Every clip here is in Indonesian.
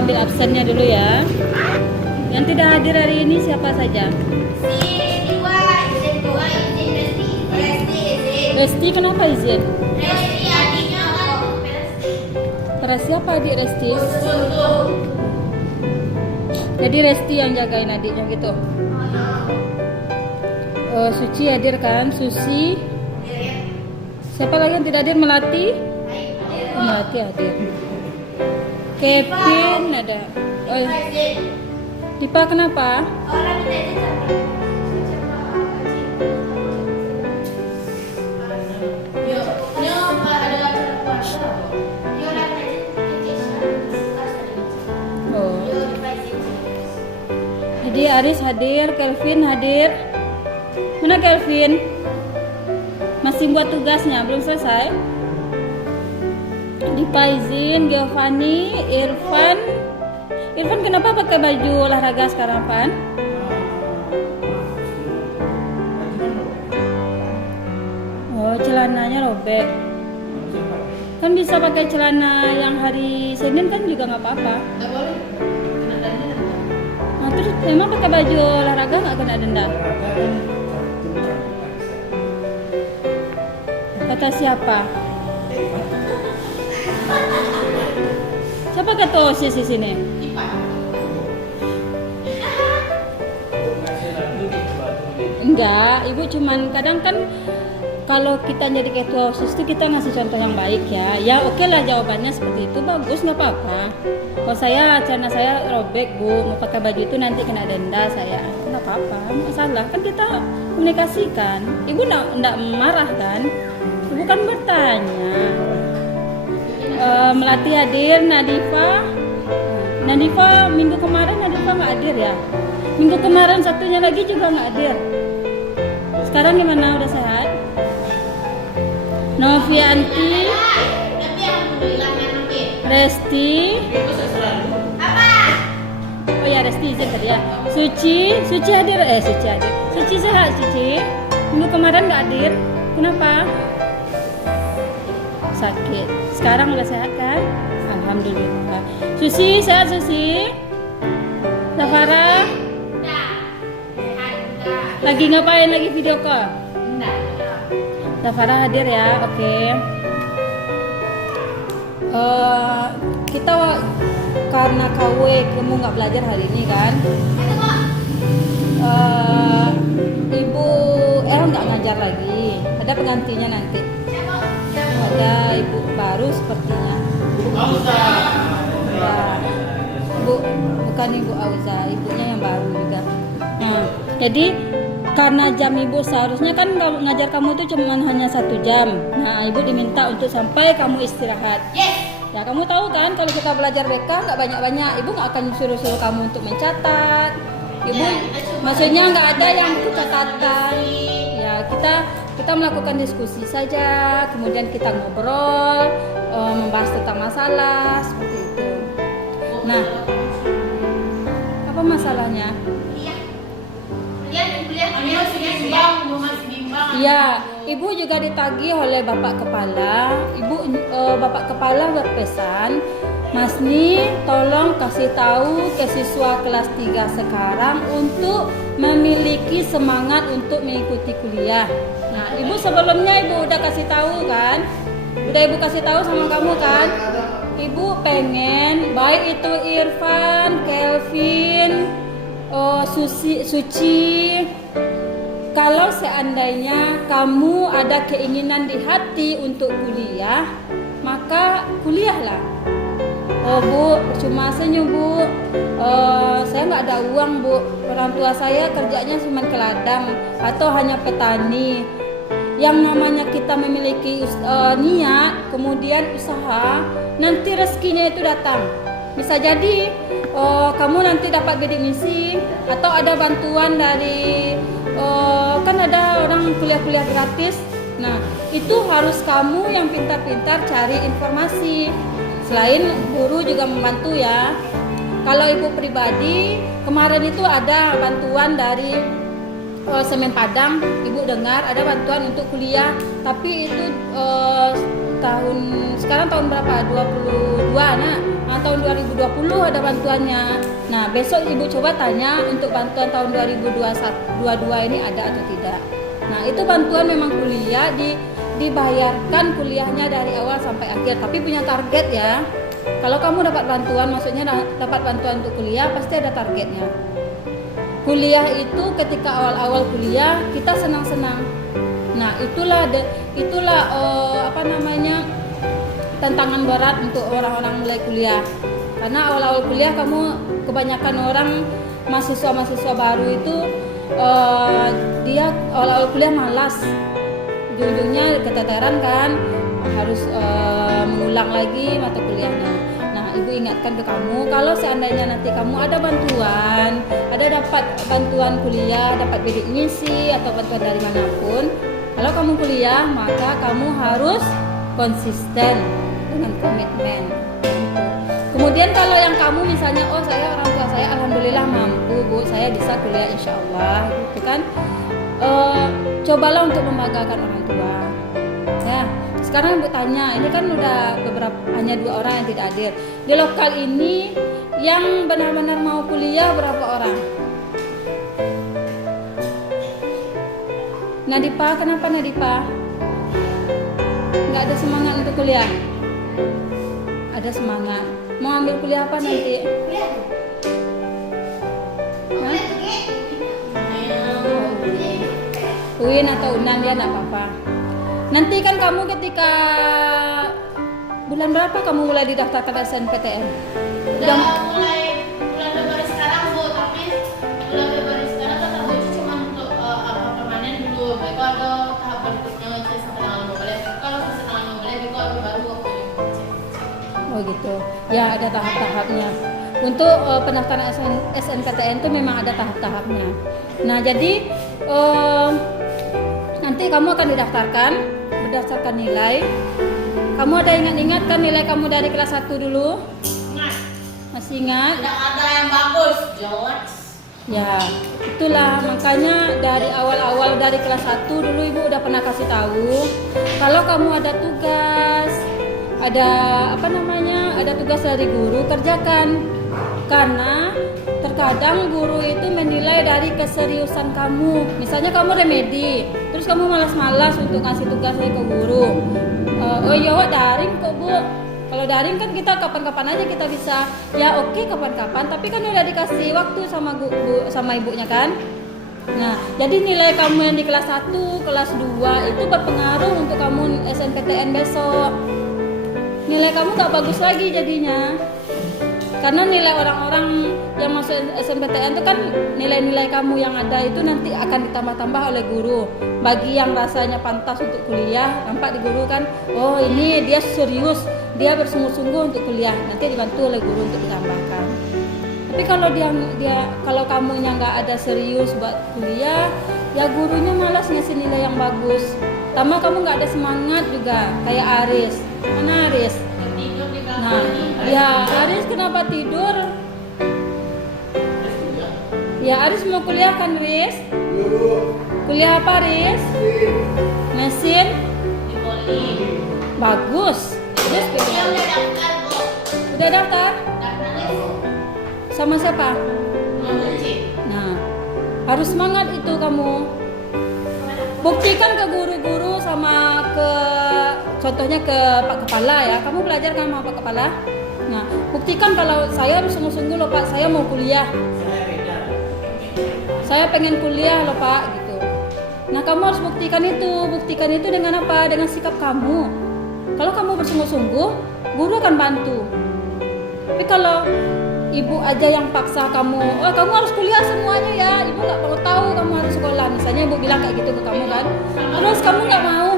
Ambil absennya dulu ya. Yang tidak hadir hari ini siapa saja? Resti, kenapa izin? Resti adiknya kan. Para siapa adik Resti? Jadi Resti yang jagain adiknya gitu. Suci hadir kan? Susi. Siapa lagi yang tidak hadir? Melati? Melati hadir. Kevin ada. Oh, Dipa kenapa? Oh. Jadi Aris hadir, Kelvin hadir. Mana Kelvin? Masih buat tugasnya, belum selesai. Dipa izin, Giovanni, Irfan. Irfan kenapa pakai baju olahraga sekarang, Pan? Oh, celananya robek. Kan bisa pakai celana yang hari Senin kan juga nggak apa-apa. Nggak boleh. Kena denda. Nah, terus memang pakai baju olahraga nggak kena denda? Kata siapa? Siapa kata OSIS di sini? Enggak, ibu cuman kadang kan kalau kita jadi ketua OSIS itu kita ngasih contoh yang baik ya. Ya oke lah jawabannya seperti itu, bagus nggak apa-apa. Kalau saya celana saya robek bu, mau pakai baju itu nanti kena denda saya. Nggak apa-apa, masalah kan kita komunikasikan. Ibu nggak marah kan? Ibu kan bertanya. Melati hadir, Nadifa minggu kemarin Nadifa nggak hadir ya. Minggu kemarin satunya lagi juga nggak hadir. Sekarang gimana, udah sehat? Novianti, Resti, oh ya Resti izin tadi ya. Suci hadir, Suci sehat Suci. Minggu kemarin nggak hadir, kenapa? Sakit. Sekarang udah sehat kan? Alhamdulillah. Susi sehat Susi. Zafara lagi ngapain lagi video call? Nah, Dafara hadir ya, oke. Kita karena kamu nggak belajar hari ini kan? Ibu nggak ngajar lagi. Ada penggantinya nanti. Ada ibu baru sepertinya. Ya, ibu bukan ibu Auza, ibunya yang baru juga. Nah, jadi karena jam ibu seharusnya kan ngajar kamu tuh cuma hanya 1 jam. Nah, ibu diminta untuk sampai kamu istirahat. Ya, kamu tahu kan kalau kita belajar BK nggak banyak-banyak, ibu nggak akan suruh-suruh kamu untuk mencatat. Ibu maksudnya nggak ada yang catatan. Ya, kita melakukan diskusi saja, kemudian kita ngobrol, membahas tentang masalah seperti itu. Nah, apa masalahnya? Ya, ibu juga ditagih oleh bapak kepala. Bapak kepala berpesan, Mas Ni, tolong kasih tahu ke siswa kelas 3 sekarang untuk memiliki semangat untuk mengikuti kuliah. Nah, ibu sebelumnya ibu udah kasih tahu kan? Udah ibu kasih tahu sama kamu kan? Ibu pengen baik itu Irfan, Kelvin, Suci, kalau seandainya kamu ada keinginan di hati untuk kuliah, maka kuliahlah. Oh Bu, cuma senyum Bu, saya nggak ada uang Bu, orang tua saya kerjanya cuma ke ladang atau hanya petani. Yang namanya kita memiliki niat, kemudian usaha, nanti rezekinya itu datang. Bisa jadi kamu nanti dapat bidik misi atau ada bantuan dari kan ada orang kuliah-kuliah gratis. Nah, itu harus kamu yang pintar-pintar cari informasi. Selain guru juga membantu ya. Kalau ibu pribadi, kemarin itu ada bantuan dari Semen Padang, ibu dengar ada bantuan untuk kuliah, tapi itu sekarang tahun berapa? 22 nah tahun 2020 ada bantuannya. Nah, besok ibu coba tanya untuk bantuan tahun 2022 ini ada atau tidak. Nah, itu bantuan memang kuliah dibayarkan kuliahnya dari awal sampai akhir, tapi punya target ya. Kalau kamu dapat bantuan, maksudnya dapat bantuan untuk kuliah, pasti ada targetnya. Kuliah itu ketika awal-awal kuliah kita senang-senang. Nah, itulah tantangan berat untuk orang-orang mulai kuliah. Karena awal-awal kuliah kamu kebanyakan orang mahasiswa baru itu dia awal-awal kuliah malas. Ujung-ujungnya keteteran kan, harus mengulang lagi mata kuliahnya. Nah, ibu ingatkan ke kamu, kalau seandainya nanti kamu ada dapat bantuan kuliah, dapat bidik misi atau bantuan dari manapun, kalau kamu kuliah maka kamu harus konsisten dengan komitmen. Kemudian kalau yang kamu misalnya, orang tua saya alhamdulillah mampu Bu, saya bisa kuliah insya Allah gitu kan, cobalah untuk membanggakan orang tua ya. Sekarang ibu tanya, ini kan udah hanya 2 orang yang tidak hadir di lokal ini, yang benar-benar mau kuliah berapa orang? Nadipa, kenapa Nadipa? Nggak ada semangat untuk kuliah? Ada semangat. Mau ambil kuliah apa nanti? Hah? UIN atau UNAN ya, nggak apa-apa. Nanti kan kamu ketika bulan berapa kamu mulai didaftarkan SNPTN? Udah mulai bulan Februari sekarang Bu, tapi bulan Februari sekarang kata Bu itu cuma untuk permanen dulu. Beko ada tahap berikutnya sampai tanggal 15. Kalau sampai tanggal 15 Beko ada baru waktu Oh gitu. Ya, ada tahap-tahapnya. Untuk pendaftaran SNPTN itu memang ada tahap-tahapnya. Nah, jadi nanti kamu akan didaftarkan berdasarkan nilai. Kamu ada ingat-ingat kan nilai kamu dari kelas 1 dulu? Ingat. Masih ingat? Ada yang bagus, jelek. Ya, itulah makanya dari awal-awal dari kelas 1 dulu ibu udah pernah kasih tahu kalau kamu ada tugas, ada tugas dari guru, kerjakan. Karena terkadang guru itu menilai dari keseriusan kamu. Misalnya kamu remedi, terus kamu malas-malas untuk ngasih tugasnya ke guru. Oh iya, Wak, daring kok Bu. Kalau daring kan kita kapan-kapan aja kita bisa. Ya oke, kapan-kapan. Tapi kan udah dikasih waktu sama sama ibunya kan. Nah, jadi nilai kamu yang di kelas 1, kelas 2 itu berpengaruh untuk kamu SNPTN besok. Nilai kamu gak bagus lagi jadinya. Karena nilai orang-orang yang masuk SNPTN itu kan nilai-nilai kamu yang ada itu nanti akan ditambah-tambah oleh guru. Bagi yang rasanya pantas untuk kuliah, nampak di guru kan, oh ini dia serius, dia bersungguh-sungguh untuk kuliah, nanti dibantu oleh guru untuk ditambahkan. Tapi kalau kamunya nggak ada serius buat kuliah, ya gurunya malas ngasih nilai yang bagus. Tambah kamu nggak ada semangat juga, kayak Aris. Mana Aris? Tidur di kamar Nah, ini. ya Aris kenapa tidur? Ya Aris mau kuliah kan, Riz? Kuliah apa, Riz? Mesin? Di poli. Bagus. Terus Dia udah daftar, Bu. udah daftar? Daftar les. Sama siapa? Mau uji. Nah, harus semangat itu kamu. Buktikan ke guru-guru sama contohnya ke Pak Kepala ya. Kamu belajar kan sama Pak Kepala? Nah, buktikan kalau saya sungguh-sungguh loh Pak, saya mau kuliah. Saya pengen kuliah loh Pak gitu. Nah, kamu harus buktikan itu. Buktikan itu dengan apa? Dengan sikap kamu. Kalau kamu bersungguh-sungguh, guru akan bantu. Tapi kalau ibu aja yang paksa kamu, oh kamu harus kuliah semuanya ya, ibu nggak mau tahu kamu harus sekolah, misalnya ibu bilang kayak gitu ke kamu kan, terus kamu nggak mau,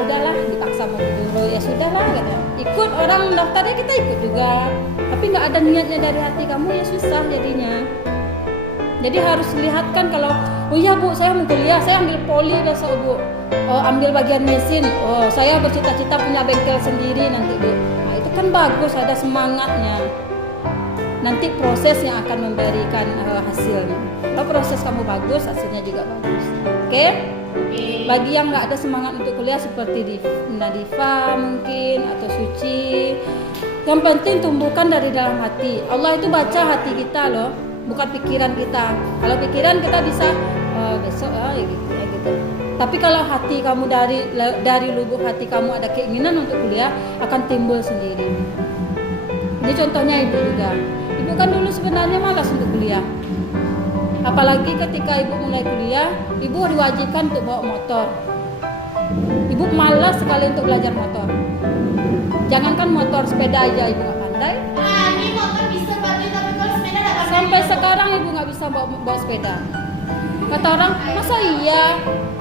udahlah dipaksa mau guru, ya sudahlah gitu. Ikut orang daftarnya kita ikut juga, tapi nggak ada niatnya dari hati kamu ya susah jadinya. Jadi harus lihatkan kalau, oh iya Bu, saya mau kuliah, saya ambil poli besok Bu, oh ambil bagian mesin, oh saya bercita-cita punya bengkel sendiri nanti Bu. Nah itu kan bagus, ada semangatnya. Nanti proses yang akan memberikan hasilnya. Kalau proses kamu bagus, hasilnya juga bagus. Oke? Bagi yang nggak ada semangat untuk kuliah seperti Nadifa mungkin atau Suci, yang penting tumbuhkan dari dalam hati. Allah itu baca hati kita loh, bukan pikiran kita. Kalau pikiran kita bisa besok ya gitu. Tapi kalau hati kamu dari lubuk hati kamu ada keinginan untuk kuliah, akan timbul sendiri. Ini contohnya ibu juga. Ibu kan dulu sebenarnya malas untuk kuliah. Apalagi ketika ibu mulai kuliah, ibu diwajibkan untuk bawa motor. Ibu malas sekali untuk belajar motor. Jangankan motor, sepeda aja ibu nggak pandai. Nah, ini motor bisa bantu, tapi kalau sepeda nggak pandai. Sampai sekarang ibu nggak bisa bawa sepeda. Kata orang, masa iya?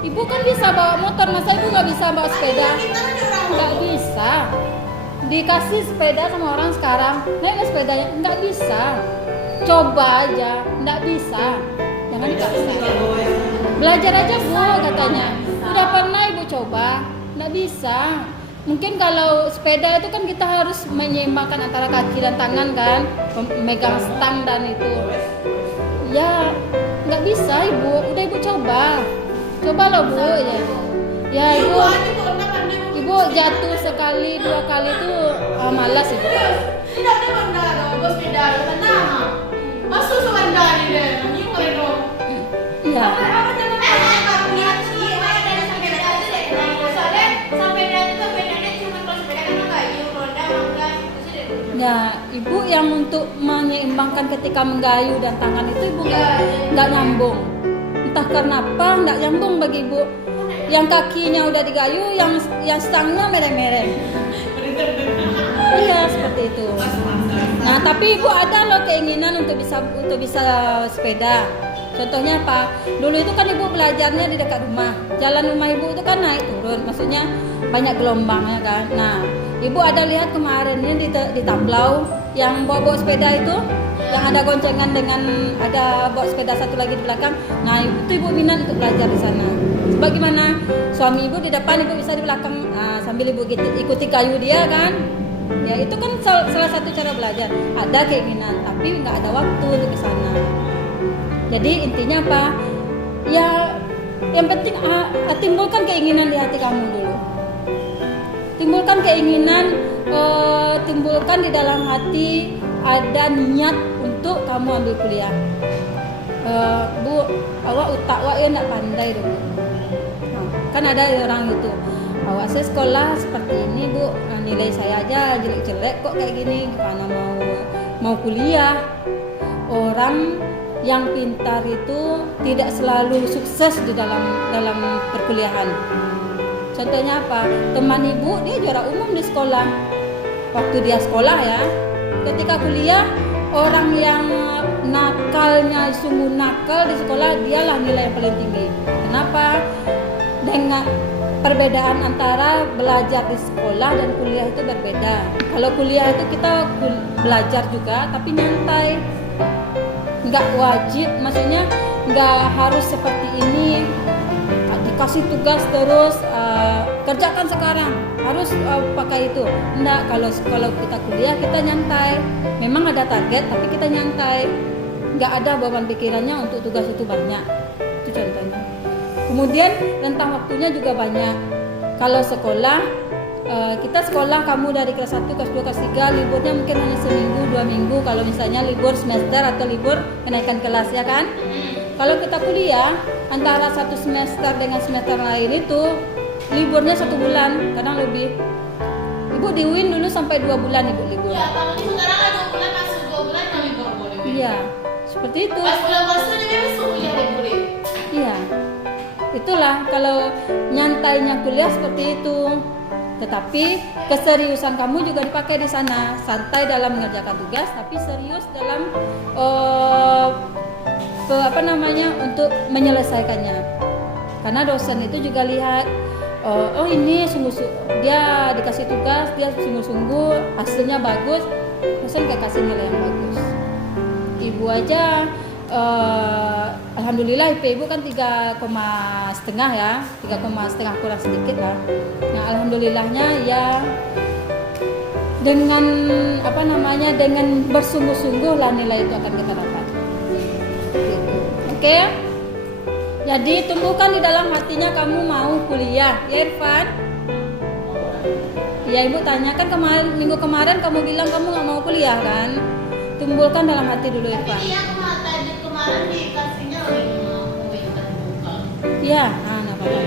Ibu kan bisa bawa motor, masa ibu nggak bisa bawa sepeda? Kita kan orang Nggak bisa. Dikasih sepeda sama orang sekarang, naik ke sepedanya, nggak bisa. Coba aja, nggak bisa. Jangan dipaksa. Belajar aja Bu, katanya. Udah pernah ibu coba, nggak bisa. Mungkin kalau sepeda itu kan kita harus menyeimbangkan antara kaki dan tangan kan, memegang stang dan itu. Ya, nggak bisa ibu. Udah ibu coba loh Bu ya. Ya ibu. Ibu jatuh sekali, 2 kali itu malas ibu. Tidak ada bandara, bos sepeda, tenang. Masuk ke bandara deh, nanti mulai dong. Iya. Ya, ibu yang untuk menyeimbangkan ketika menggayuh dan tangan itu ibu nggak nyambung. Entah kenapa nggak nyambung bagi ibu. Yang kakinya udah digayuh, yang stangnya mereng-mereng. Iya seperti itu. Nah tapi ibu ada loh keinginan untuk bisa sepeda. Contohnya apa? Dulu itu kan ibu belajarnya di dekat rumah. Jalan rumah ibu itu kan naik turun, maksudnya banyak gelombangnya kan. Nah ibu ada lihat kemarin ini di Tamblau yang bawa sepeda itu, yang ada goncengan dengan ada bawa sepeda satu lagi di belakang. Nah itu ibu minat untuk belajar di sana. Sebab gimana? Suami ibu di depan, ibu bisa di belakang, sambil ibu ikuti kayu dia kan. Ya itu kan salah satu cara belajar. Ada keinginan, tapi nggak ada waktu untuk ke sana. Jadi intinya apa? Ya yang penting timbulkan keinginan di hati kamu dulu. Timbulkan keinginan, timbulkan di dalam hati ada niat untuk kamu ambil kuliah. Bu, awak utak awak ya nggak pandai dulu. Nah, Kan ada orang itu, awak saya sekolah seperti ini bu, nilai saya aja jelek-jelek kok kayak gini, karena mau kuliah. Orang yang pintar itu tidak selalu sukses di dalam perkuliahan. Contohnya apa? Teman ibu dia juara umum di sekolah. Waktu dia sekolah ya. Ketika kuliah, orang yang nakalnya sungguh nakal di sekolah dialah nilai yang paling tinggi. Kenapa? Dengan perbedaan antara belajar di sekolah dan kuliah itu berbeda. Kalau kuliah itu kita belajar juga tapi nyantai. Nggak wajib, maksudnya nggak harus seperti ini dikasih tugas terus kerjakan sekarang harus pakai itu. Enggak, kalau kita kuliah kita nyantai, memang ada target tapi kita nyantai, nggak ada beban pikirannya untuk tugas itu banyak. Itu contohnya. Kemudian rentang waktunya juga banyak. Kalau sekolah kita sekolah, kamu dari kelas 1, kelas 2, kelas 3 liburnya mungkin hanya seminggu, 2 minggu kalau misalnya libur semester atau libur kenaikan kelas ya kan. Kalau kita kuliah antara satu semester dengan semester lain itu liburnya 1 bulan, kadang lebih. Ibu di UIN dulu sampai 2 bulan ibu libur. Ya, kalau di sekarang ada 2 bulan, masuk 2 bulan yang libur boleh. Iya, seperti itu. Pas bulan puasa dia masuk kuliah libur. Iya, itulah kalau nyantainya kuliah seperti itu. Tetapi keseriusan kamu juga dipakai di sana, santai dalam mengerjakan tugas, tapi serius dalam untuk menyelesaikannya. Karena dosen itu juga lihat, oh ini dia dikasih tugas, dia sungguh-sungguh, hasilnya bagus, dosen kayak kasih nilai yang bagus. Ibu aja, alhamdulillah IP ibu kan 3,5 ya, 3,5 kurang sedikit lah. Nah alhamdulillahnya ya dengan dengan bersungguh-sungguh lah nilai itu akan kita dapat. Gitu. Oke? Jadi tumbuhkan di dalam hatinya kamu mau kuliah, ya Irfan? Ya ibu tanya kan minggu kemarin kamu bilang kamu nggak mau kuliah kan? Tumbuhkan dalam hati dulu Irfan. Tapi dia kemarin dikasihnya lagi mau minta buka. Iya, enggak apa-apa.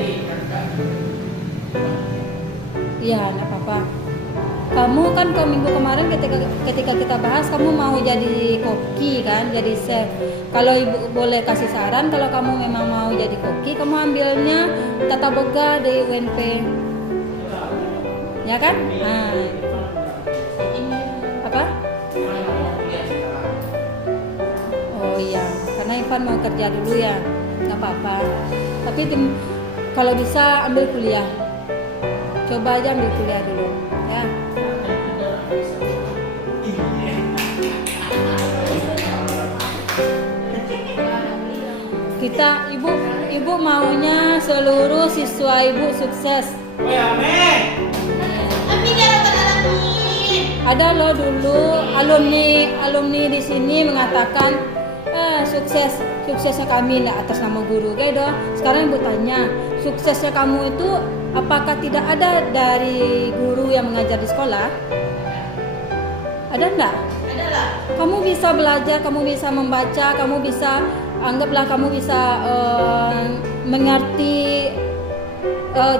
Iya, enggak apa-apa. Kamu kan minggu kemarin ketika kita bahas kamu mau jadi koki kan, jadi chef. Kalau ibu boleh kasih saran, kalau kamu memang mau jadi koki, kamu ambilnya tata boga di UNP. Ya kan? Nah. Apa? Oh iya, karena Ivan mau kerja dulu ya, nggak apa-apa. Tapi kalau bisa ambil kuliah, coba aja ambil kuliah dulu, ya. Ibu maunya seluruh siswa ibu sukses. Amin ya rabbal alamin. Ada loh dulu alumni di sini mengatakan suksesnya kami nggak atas nama guru kayak doh. Sekarang ibu tanya, suksesnya kamu itu apakah tidak ada dari guru yang mengajar di sekolah? Ada enggak? Ada lah. Kamu bisa belajar, kamu bisa membaca, kamu bisa mengerti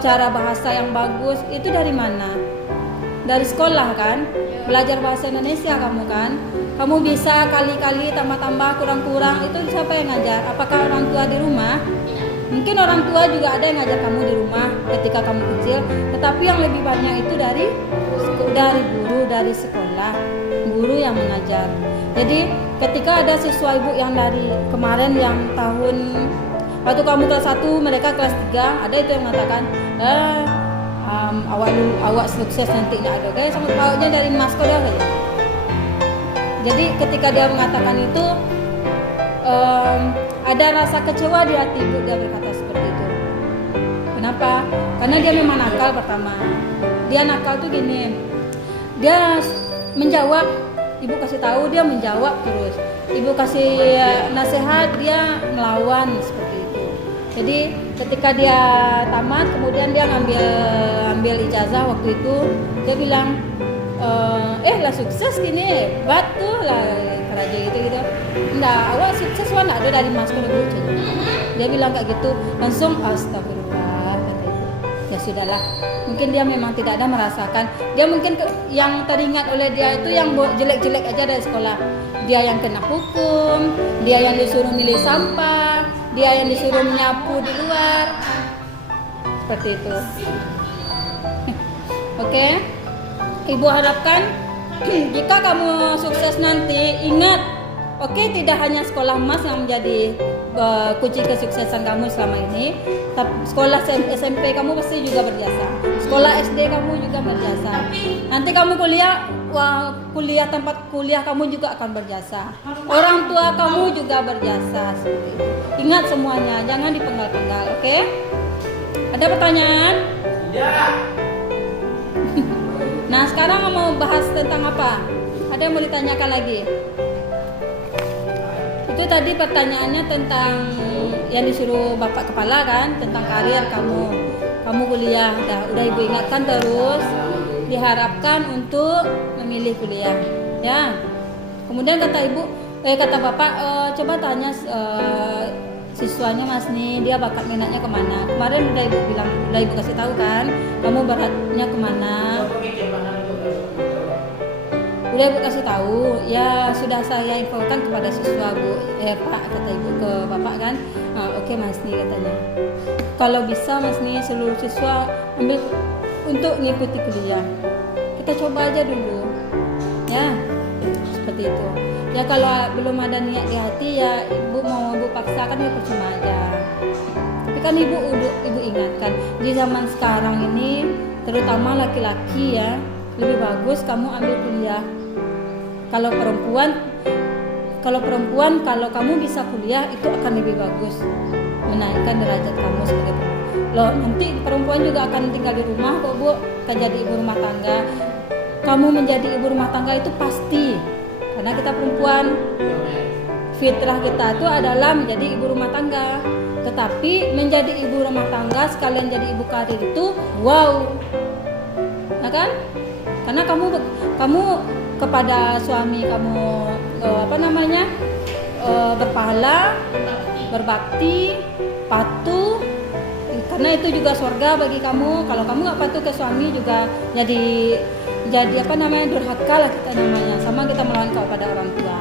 cara bahasa yang bagus. Itu dari mana? Dari sekolah kan? Belajar bahasa Indonesia kamu kan? Kamu bisa kali-kali tambah-tambah kurang-kurang, itu siapa yang ngajar? Apakah orang tua di rumah? Mungkin orang tua juga ada yang ngajar kamu di rumah ketika kamu kecil, tetapi yang lebih banyak itu dari guru, dari sekolah, guru yang mengajar. Jadi ketika ada siswa ibu yang dari kemarin yang tahun waktu kamu kelas 1 mereka kelas 3, ada itu yang mengatakan awak sukses nanti nggak ada guys, sama awaknya dari mas kau dah. Jadi ketika dia mengatakan itu ada rasa kecewa di hati ibu, dia berkata seperti itu. Kenapa? Karena dia memang nakal pertama. Dia nakal tuh gini, dia menjawab, ibu kasih tahu dia menjawab terus. Ibu kasih nasihat dia melawan seperti itu. Jadi ketika dia tamat, kemudian dia ngambil ijazah waktu itu, dia bilang lah sukses gini, batu lah keraja gitu. Enggak, awak sukses wah enggak ada dari mas kalau bu. Dia bilang kayak gitu, langsung astagfirullah katanya. sudahlah. Mungkin dia memang tidak ada merasakan. Dia mungkin yang teringat oleh dia itu yang jelek-jelek aja dari sekolah. Dia yang kena hukum, dia yang disuruh milih sampah, dia yang disuruh menyapu di luar. Seperti itu. Oke. Ibu harapkan jika kamu sukses nanti, ingat, oke, tidak hanya sekolah emas yang menjadi kunci kesuksesan kamu selama ini, tapi sekolah SMP kamu pasti juga berjasa, sekolah SD kamu juga berjasa, nanti kamu kuliah tempat kuliah kamu juga akan berjasa, orang tua kamu juga berjasa. Seperti itu. Ingat semuanya, jangan dipenggal-penggal. Oke? Ada pertanyaan? Nah, sekarang mau bahas tentang apa? Ada yang mau ditanyakan lagi? Itu tadi pertanyaannya tentang yang disuruh bapak kepala kan, tentang karir kamu kuliah. Udah ibu ingatkan terus, diharapkan untuk memilih kuliah, ya. Kemudian kata bapak, coba tanya siswanya Mas nih, dia bakat minatnya kemana. Kemarin udah ibu kasih tahu kan, kamu bakatnya kemana. Udah ibu kasih tahu, ya sudah saya infokan kepada siswa Bu, Pak, kata ibu ke bapak kan. Oke Mas nih, katanya. Kalau bisa Mas nih seluruh siswa ambil untuk mengikuti kuliah. Kita coba aja dulu, ya seperti itu. Ya kalau belum ada niat di hati ya ibu mau ibu paksakan ya percuma aja. Tapi kan ibu ingatkan di zaman sekarang ini, terutama laki-laki ya, lebih bagus kamu ambil kuliah. Kalau perempuan, kalau kamu bisa kuliah itu akan lebih bagus, menaikkan derajat kamu sebagai perempuan. Loh, nanti perempuan juga akan tinggal di rumah kok Bu, kan jadi ibu rumah tangga. Kamu menjadi ibu rumah tangga itu pasti, karena kita perempuan. Fitrah kita itu adalah menjadi ibu rumah tangga. Tetapi menjadi ibu rumah tangga sekalian jadi ibu karir itu wow, nah kan? Karena kamu kepada suami kamu berpahala, berbakti, patuh, karena itu juga surga bagi kamu. Kalau kamu nggak patuh ke suami juga jadi durhaka lah kita namanya, sama kita melawan kepada orang tua.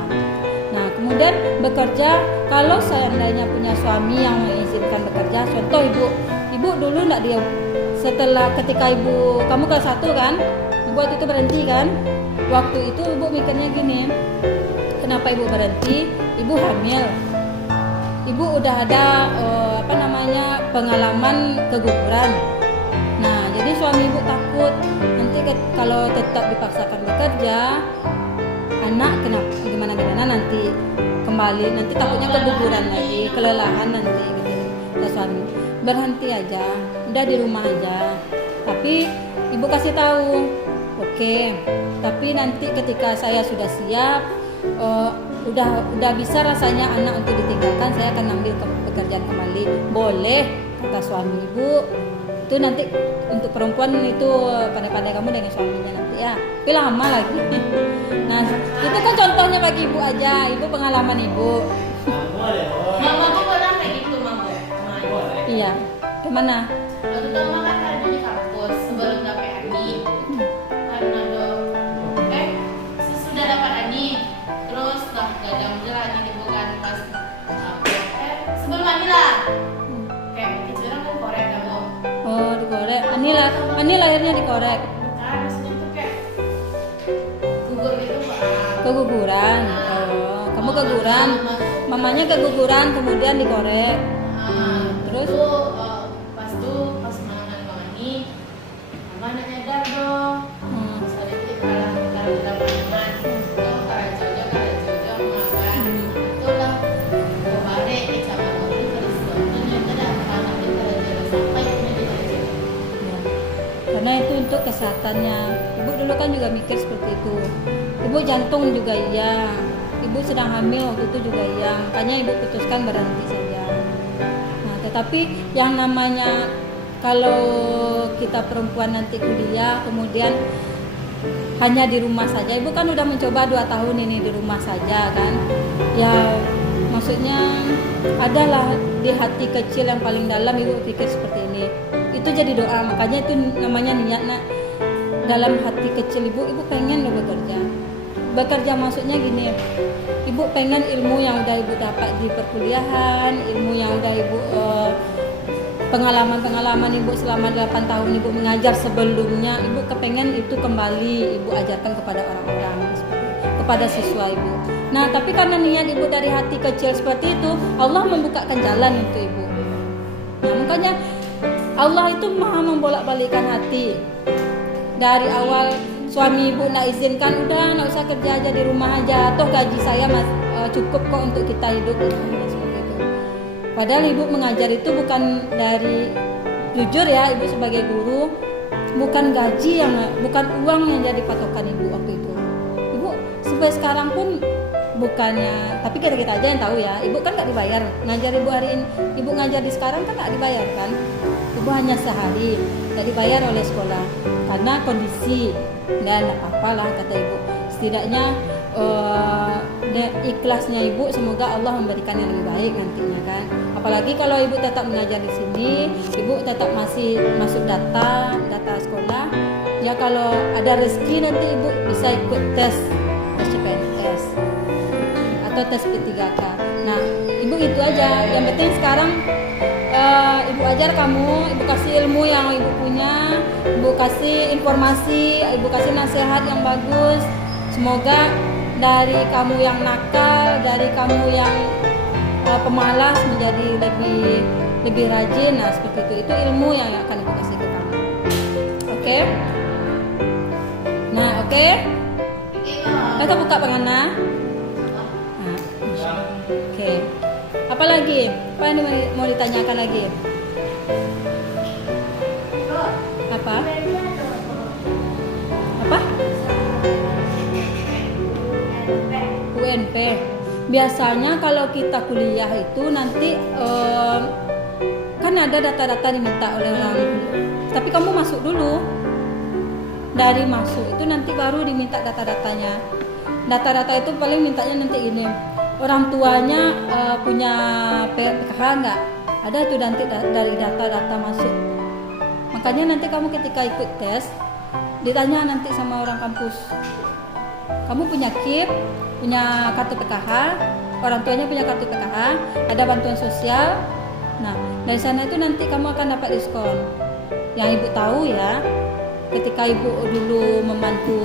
Nah kemudian bekerja, kalau seandainya punya suami yang mengizinkan bekerja, contoh ibu dulu nggak dia setelah ketika kamu kelas 1 kan, ibu waktu itu berhenti kan. Waktu itu ibu mikirnya gini, kenapa ibu berhenti? Ibu hamil, ibu udah ada pengalaman keguguran. Nah jadi suami ibu takut nanti kalau tetap dipaksakan bekerja, anak gimana nanti kembali, nanti takutnya keguguran lagi, kelelahan nanti gitu. Kata suami, berhenti aja, udah di rumah aja. Tapi ibu kasih tahu, oke, tapi nanti ketika saya sudah siap, udah bisa rasanya anak untuk ditinggalkan, saya akan ambil pekerjaan kembali. Boleh, kata suami ibu. Itu nanti untuk perempuan itu pandai-pandai kamu dengan suaminya nanti ya. Tapi lama lagi. Nah, itu kan contohnya bagi ibu aja, ibu pengalaman ibu. Mama tuh pernah kayak gitu, Mama. Iya. Gimana? Waktu itu Mama kan kerja di kampus sebelum dapet Ani. Karena sesudah dapat Ani, terus lah gagal menjelang Ani bukan pas sebelum Ani lah. Kayak kecil kan korek kamu. Oh, dikorek. Ani lahirnya dikorek. Kan maksudnya tuh kayak gugur gitu, Pak. Keguguran. Oh, kamu keguguran. Mamanya keguguran kemudian dikorek. Terus pas mangan Bang Ani, Mama nak nyadar dong. Misalnya kita kalau kita mangan, kalau karajojo makan, itulah balik ke cabang itu terus ternyata dah anak kita sampai menjadi. Karena itu untuk kesehatannya. Ibu dulu kan juga mikir seperti itu. Ibu jantung juga iya. Ibu sedang hamil waktu itu juga iya. Makanya ibu putuskan berhenti saja. Nah, tetapi yang namanya kalau kita perempuan nanti kuliah kemudian hanya di rumah saja. Ibu kan udah mencoba 2 tahun ini di rumah saja kan. Ya maksudnya adalah di hati kecil yang paling dalam ibu pikir seperti ini. itu jadi doa. Makanya itu namanya niat. Nah, dalam hati kecil ibu pengen loh bekerja maksudnya gini, ibu pengen ilmu yang udah ibu dapat di perkuliahan, ilmu yang udah ibu pengalaman ibu selama 8 tahun ibu mengajar sebelumnya, ibu kepengen itu kembali ibu ajarkan kepada orang-orang, kepada siswa ibu. Nah, tapi karena niat ibu dari hati kecil seperti itu, Allah membukakan jalan untuk ibu. Nah, makanya Allah itu maha membolak-balikkan hati. Dari awal suami ibu nak izinkan, udah nak usah kerja aja di rumah aja, toh gaji saya cukup kok untuk kita hidup, seperti itu. Padahal ibu mengajar itu bukan dari, jujur ya, ibu sebagai guru bukan gaji bukan uang yang jadi patokan ibu waktu itu. Ibu sampai sekarang pun bukannya, tapi kita aja yang tahu ya, ibu kan nggak dibayar ngajar ibu hari ini. Ibu ngajar di sekarang kan nggak dibayar kan, ibu hanya sehari, nggak dibayar oleh sekolah karena kondisi. Dan apalah kata ibu, setidaknya ikhlasnya ibu, semoga Allah memberikan yang lebih baik nantinya kan. Apalagi kalau ibu tetap mengajar di sini, ibu tetap masih masuk data sekolah ya. Kalau ada rezeki nanti ibu bisa ikut tes CPNS atau tes P3K. Nah, ibu itu aja, yang penting sekarang ibu ajar kamu, ibu kasih ilmu yang ibu punya, ibu kasih informasi, ibu kasih nasihat yang bagus. Semoga dari kamu yang nakal, dari kamu yang pemalas menjadi lebih rajin. Nah, seperti itu ilmu yang akan ibu kasih ke kamu. Oke? Nah, oke? Kita buka pengana. Nah, oke. Apa lagi? Apa yang mau ditanyakan lagi? Apa? Apa? UNP. Biasanya kalau kita kuliah itu nanti kan ada data-data diminta oleh orang. Tapi kamu masuk dulu. Dari masuk itu nanti baru diminta data-datanya. Data-data itu paling mintanya nanti ini. Orang tuanya punya PKH enggak? Ada tuh nanti dari data-data masuk. Makanya nanti kamu ketika ikut tes ditanya nanti sama orang kampus, kamu punya KIP, punya kartu PKH, orang tuanya punya kartu PKH, ada bantuan sosial. Nah, dari sana itu nanti kamu akan dapat diskon. Yang ibu tahu ya, ketika ibu dulu membantu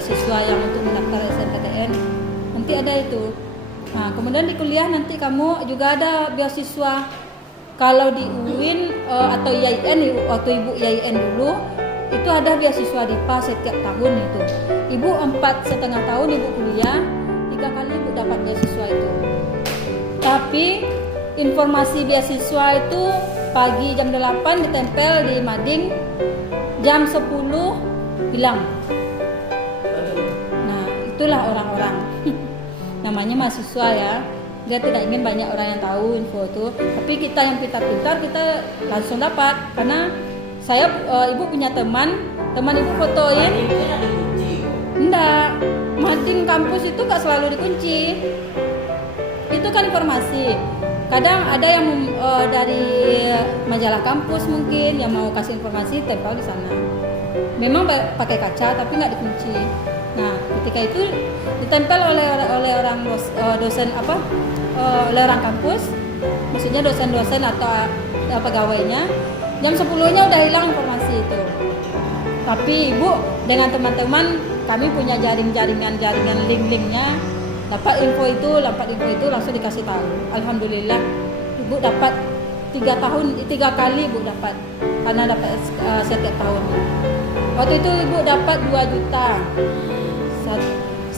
siswa yang untuk mendaftar SNPTN, nanti ada itu. Nah, kemudian di kuliah nanti kamu juga ada beasiswa. Kalau di UIN atau IAIN, waktu ibu IAIN dulu, itu ada beasiswa DIPA setiap tahun itu. Ibu 4,5 tahun ibu kuliah, 3 kali ibu dapat beasiswa itu. Tapi informasi beasiswa itu pagi jam 8 ditempel di mading, jam 10 hilang. Nah, itulah orang-orang. Namanya mahasiswa ya, dia tidak ingin banyak orang yang tahu info itu. Tapi kita yang pintar-pintar kita langsung dapat. Karena saya ibu punya teman ibu fotoin. Enggak, mading kampus itu gak selalu dikunci. Itu kan informasi. Kadang ada yang dari majalah kampus mungkin yang mau kasih informasi tempel di sana. Memang pakai kaca tapi nggak dikunci. Nah, ketika itu ditempel oleh orang dosen oleh orang kampus, maksudnya dosen-dosen atau pegawainya. Jam 10-nya udah hilang informasi itu. Tapi ibu dengan teman-teman kami punya jaringan link-linknya, dapat info itu langsung dikasih tahu. Alhamdulillah ibu dapat 3 kali ibu dapat, karena dapat setiap tahunnya. Waktu itu ibu dapat 2 juta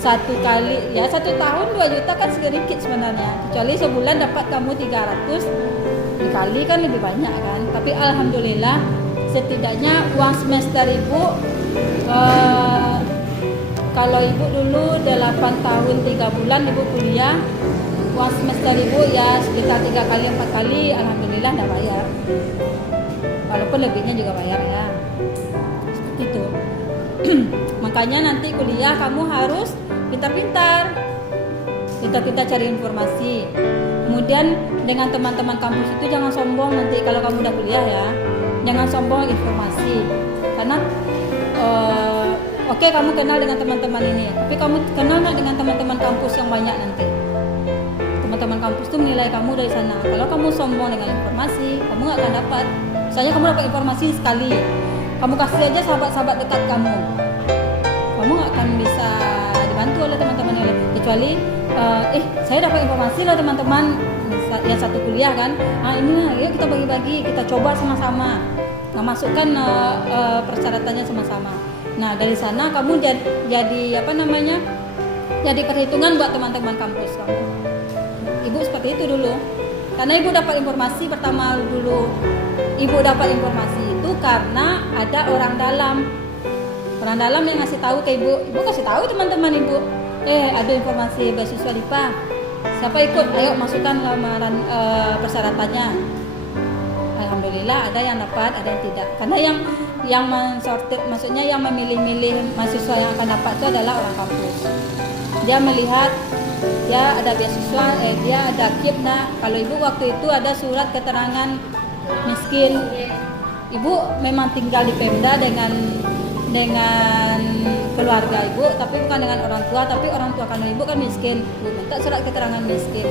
satu kali ya, 1 tahun 2 juta kan sedikit sebenarnya, kecuali sebulan dapat kamu 300 dikali kan lebih banyak kan. Tapi alhamdulillah setidaknya uang semester ibu kalau ibu dulu 8 tahun 3 bulan ibu kuliah, uang semester ibu ya sekitar 3 kali 4 kali alhamdulillah udah bayar, walaupun lebihnya juga bayar ya, seperti itu. Makanya nanti kuliah kamu harus pintar-pintar cari informasi. Kemudian dengan teman-teman kampus itu jangan sombong nanti kalau kamu udah kuliah ya. jangan sombong informasi. Karena oke, kamu kenal dengan teman-teman ini, tapi kamu kenal nggak dengan teman-teman kampus yang banyak nanti? Teman-teman kampus tuh menilai kamu dari sana. Kalau kamu sombong dengan informasi, kamu nggak akan dapat. Misalnya kamu dapat informasi sekali, kamu kasih aja sahabat-sahabat dekat kamu, kamu nggak akan bisa dibantu oleh teman-teman yang lain. Kecuali, saya dapat informasi lah teman-teman yang satu kuliah kan, ini yuk kita bagi-bagi, kita coba sama-sama. Nah, masukkan persyaratannya sama-sama. Nah, dari sana kamu jadi jadi perhitungan buat teman-teman kampus kamu. Ibu seperti itu dulu. Karena ibu dapat informasi pertama dulu. Ibu dapat informasi itu karena ada orang dalam. Orang dalam yang ngasih tahu ke ibu. Ibu kasih tahu teman-teman ibu. Ada informasi beasiswa IPA. Siapa ikut? Ayo masukkan lamaran persyaratannya. Alhamdulillah ada yang dapat, ada yang tidak. Karena yang mensortir, maksudnya yang memilih-milih mahasiswa yang akan dapat itu adalah orang kampus. Dia melihat dia ada beasiswa, dia ada KIP. Nah, kalau ibu waktu itu ada surat keterangan miskin. Ibu memang tinggal di Pemda dengan keluarga ibu, tapi bukan dengan orang tua, tapi orang tua kandung ibu kan miskin. Ibu minta surat keterangan miskin.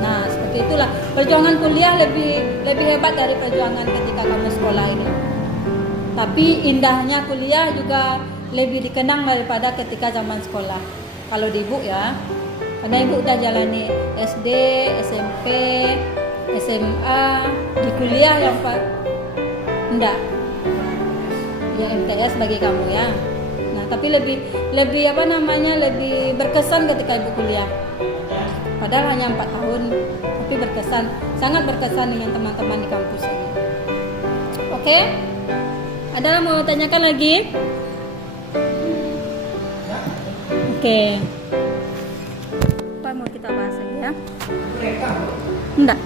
Nah, seperti itulah perjuangan kuliah lebih hebat dari perjuangan ketika kamu sekolah ini. Tapi indahnya kuliah juga lebih dikenang daripada ketika zaman sekolah. Kalau di ibu ya, karena ibu udah jalani SD, SMP, SMA, di kuliah yang enggak, ya MTS bagi kamu ya. Nah, tapi lebih lebih berkesan ketika ibu kuliah. Padahal hanya 4 tahun, tapi berkesan, sangat berkesan dengan teman-teman di kampus ini. Oke? Ada mau tanyakan lagi? Oke. Apa mau kita bahas lagi ya? Enggak.